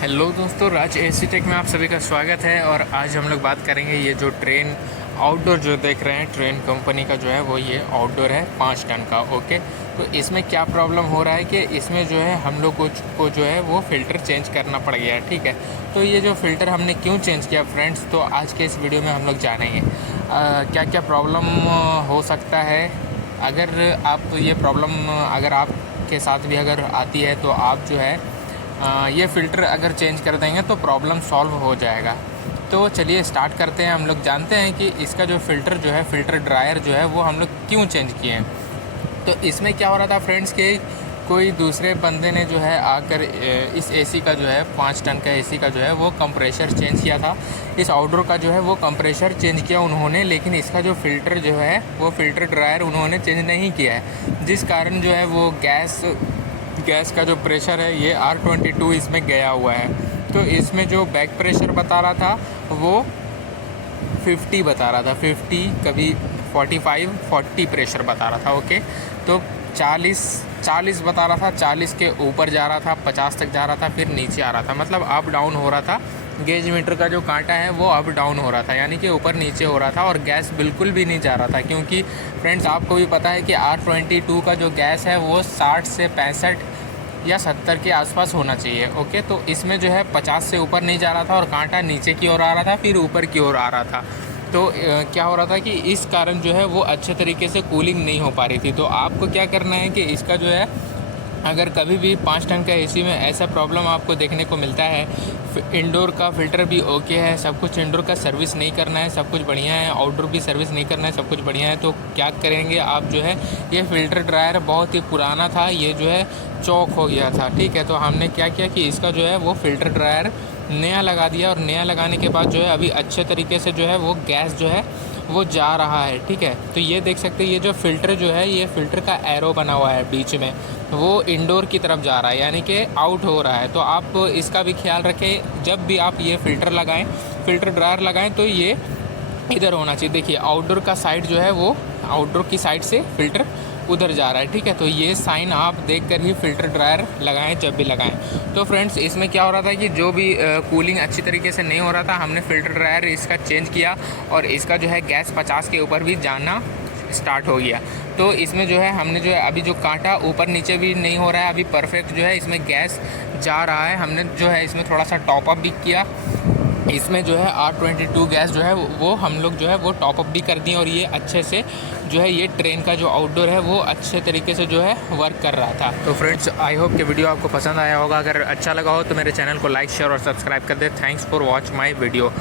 Hello दोस्तों, राज AC take में आप सभी का स्वागत है। और आज हम लोग बात करेंगे ये जो ट्रेन आउटडोर जो देख रहे हैं, ट्रेन कंपनी का जो है वो ये आउटडोर है 5 टन का। ओके, तो इसमें क्या प्रॉब्लम हो रहा है कि इसमें जो है हम लोग को जो है वो फ़िल्टर चेंज करना पड़ गया है। ठीक है, तो ये जो फ़िल्टर हमने क्यों चेंज किया फ्रेंड्स, तो आज के इस वीडियो में हम लोग जानेंगे क्या क्या प्रॉब्लम हो सकता है। अगर आप ये प्रॉब्लम अगर आपके साथ भी अगर आती है तो आप जो है ये फ़िल्टर अगर चेंज कर देंगे तो प्रॉब्लम सॉल्व हो जाएगा। तो चलिए स्टार्ट करते हैं। हम लोग जानते हैं कि इसका जो फ़िल्टर जो है, फ़िल्टर ड्रायर जो है वो हम लोग क्यों चेंज किए हैं। तो इसमें क्या हो रहा था फ्रेंड्स कि कोई दूसरे बंदे ने जो है आकर इस एसी का जो है 5 टन का एसी का जो है वो कंप्रेशर चेंज किया था। इस आउटडोर का जो है वो कंप्रेशर चेंज किया उन्होंने, लेकिन इसका जो फ़िल्टर जो है वो फ़िल्टर ड्रायर उन्होंने चेंज नहीं किया है, जिस कारण जो है वो गैस का जो प्रेशर है ये R22 इसमें गया हुआ है। तो इसमें जो बैक प्रेशर बता रहा था वो 50 बता रहा था, 50 कभी 45 40 प्रेशर बता रहा था। ओके, तो 40 बता रहा था, 40 के ऊपर जा रहा था, 50 तक जा रहा था, फिर नीचे आ रहा था, मतलब अप डाउन हो रहा था। गेज मीटर का जो कांटा है वो अप डाउन हो रहा था, यानी कि ऊपर नीचे हो रहा था, और गैस बिल्कुल भी नहीं जा रहा था। क्योंकि फ्रेंड्स आपको भी पता है कि R22 का जो गैस है वो 60 से 65 या 70 के आसपास होना चाहिए। ओके, तो इसमें जो है 50 से ऊपर नहीं जा रहा था और कांटा नीचे की ओर आ रहा था, फिर ऊपर की ओर आ रहा था। तो क्या हो रहा था कि इस कारण जो है वो अच्छे तरीके से कूलिंग नहीं हो पा रही थी। तो आपको क्या करना है कि इसका जो है अगर कभी भी 5 टन का एसी में ऐसा प्रॉब्लम आपको देखने को मिलता है, इंडोर का फ़िल्टर भी ओके है, सब कुछ इंडोर का सर्विस नहीं करना है, सब कुछ बढ़िया है, आउटडोर भी सर्विस नहीं करना है, सब कुछ बढ़िया है, तो क्या करेंगे आप जो है, ये फ़िल्टर ड्रायर बहुत ही पुराना था, ये जो है चौक हो गया था। ठीक है, तो हमने क्या किया कि इसका जो है वो फ़िल्टर ड्रायर नया लगा दिया, और नया लगाने के बाद जो है अभी अच्छे तरीके से जो है वो गैस जो है वो जा रहा है। ठीक है, तो ये देख सकते हैं, ये जो फ़िल्टर जो है, ये फ़िल्टर का एरो बना हुआ है बीच में, वो इंडोर की तरफ जा रहा है, यानी कि आउट हो रहा है। तो आप इसका भी ख्याल रखें, जब भी आप ये फ़िल्टर लगाएं, फ़िल्टर ड्रायर लगाएं, तो ये इधर होना चाहिए। देखिए आउटडोर का साइड जो है वो आउटडोर की साइड से फ़िल्टर उधर जा रहा है। ठीक है, तो ये साइन आप देख कर ही फ़िल्टर ड्रायर लगाएं जब भी लगाएं। तो फ्रेंड्स इसमें क्या हो रहा था कि जो भी कूलिंग अच्छी तरीके से नहीं हो रहा था, हमने फ़िल्टर ड्रायर इसका चेंज किया और इसका जो है गैस 50 के ऊपर भी जाना स्टार्ट हो गया। तो इसमें जो है हमने जो है अभी जो कांटा ऊपर नीचे भी नहीं हो रहा है, अभी परफेक्ट जो है इसमें गैस जा रहा है। हमने जो है इसमें थोड़ा सा टॉपअप भी किया, इसमें जो है R22 गैस जो है वो हम लोग जो है वो टॉपअप भी कर दिए, और ये अच्छे से जो है ये ट्रेन का जो आउटडोर है वो अच्छे तरीके से जो है वर्क कर रहा था। तो फ्रेंड्स आई होप कि वीडियो आपको पसंद आया होगा। अगर अच्छा लगा हो तो मेरे चैनल को लाइक शेयर और सब्सक्राइब कर दे। Thanks for watch my video.